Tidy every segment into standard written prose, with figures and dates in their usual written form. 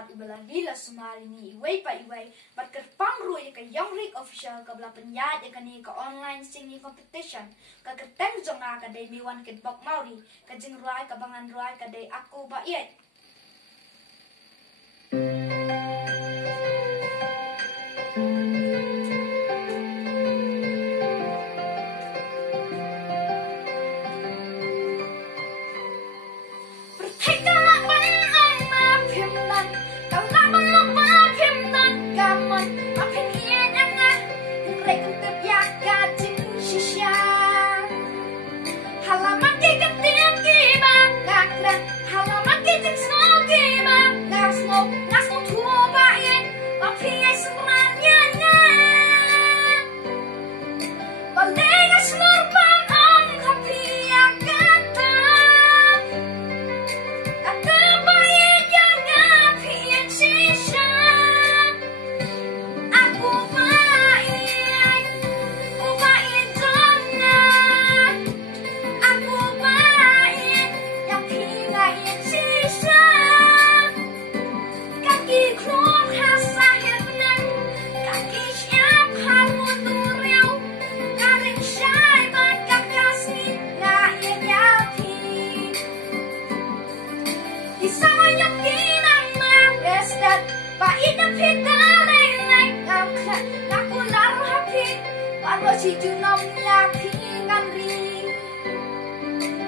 Saat ibalagila sumali ni iway pa iway, but katpangro ka young rig official kabla penyad kani ka online singing competition, kakateng zonga kaday miwan kid bok mauri, kajing ruay kabangan ruay kaday ako ba iet. Chỉ chừng năm là khi ngăn ri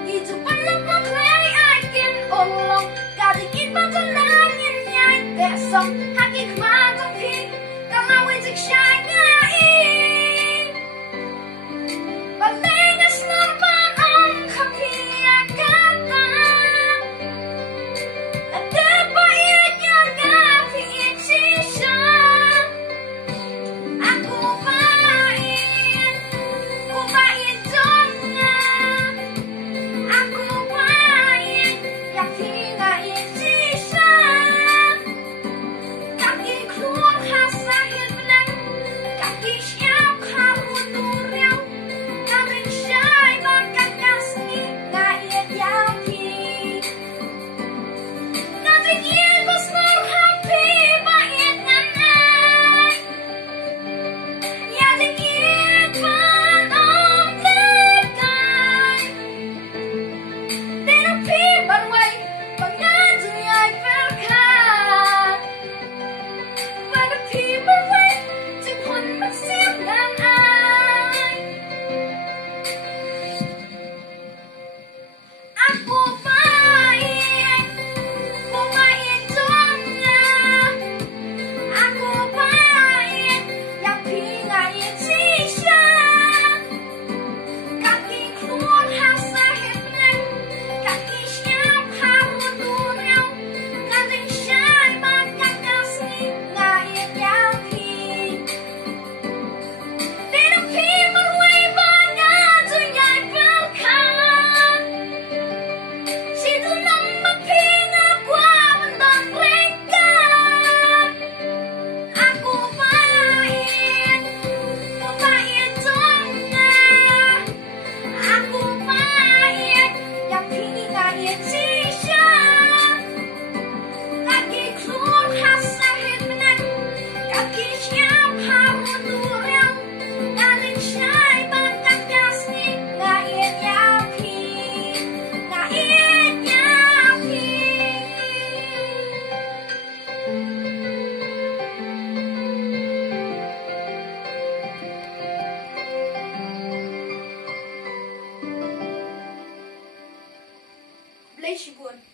Ý dù bắt lắm một lấy ai kiên ổn lòng Cả thì ít bắt chân lá nhìn nhai Để sống hát kịch mà trong khi Cả mà quên dịch trái ngã ý Và lấy ngã sẵn bạn ông khắp khi cả ta Là để bà yên nhờ ngã vì yên chỉ sáng Aku Bless you,